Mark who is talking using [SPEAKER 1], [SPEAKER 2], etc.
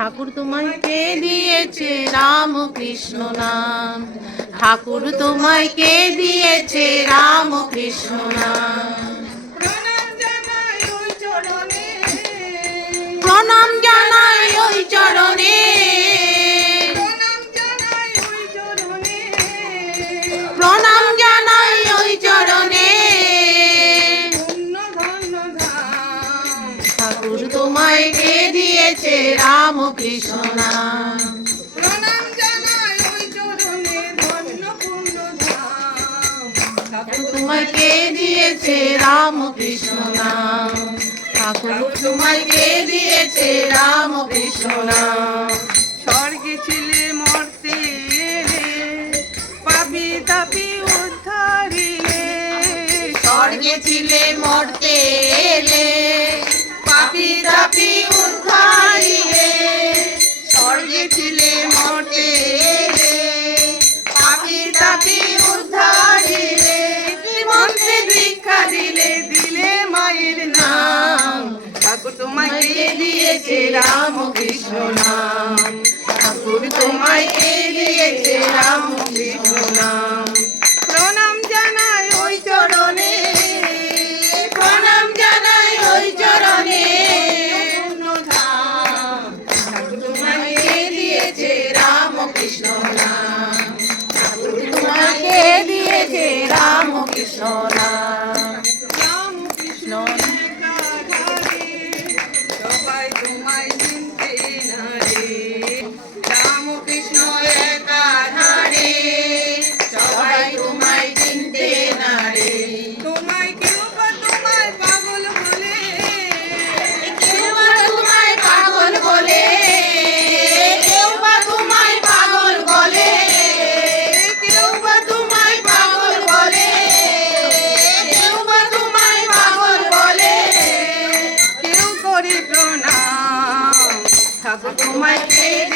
[SPEAKER 1] ঠাকুর তোমায় কে দিয়েছে? রাম কৃষ্ণ নাম। ঠাকুর তোমায় কে দিয়েছে? রাম কৃষ্ণ নাম।
[SPEAKER 2] সোনা
[SPEAKER 1] প্রণাম দিয়েছে রাম কৃষ্ণ নাম? ঠাকুর তোমায় দিয়েছে রাম কৃষ্ণ নাম?
[SPEAKER 2] স্বর্গে ছিলে মরতে পাবি তাপি উদ্ধারিলে।
[SPEAKER 1] স্বর্গে
[SPEAKER 2] দিয়েছে রামকৃষ্ণ নাম।
[SPEAKER 1] ঠাকুর তোমায় এ দিয়েছে রামকৃষ্ণ নাম।
[SPEAKER 2] প্রণাম জানাই ওই চরণে।
[SPEAKER 1] প্রণাম জানাই ওই চরণে। ঠাকুর তোমায় এ দিয়েছে রামকৃষ্ণ my faith.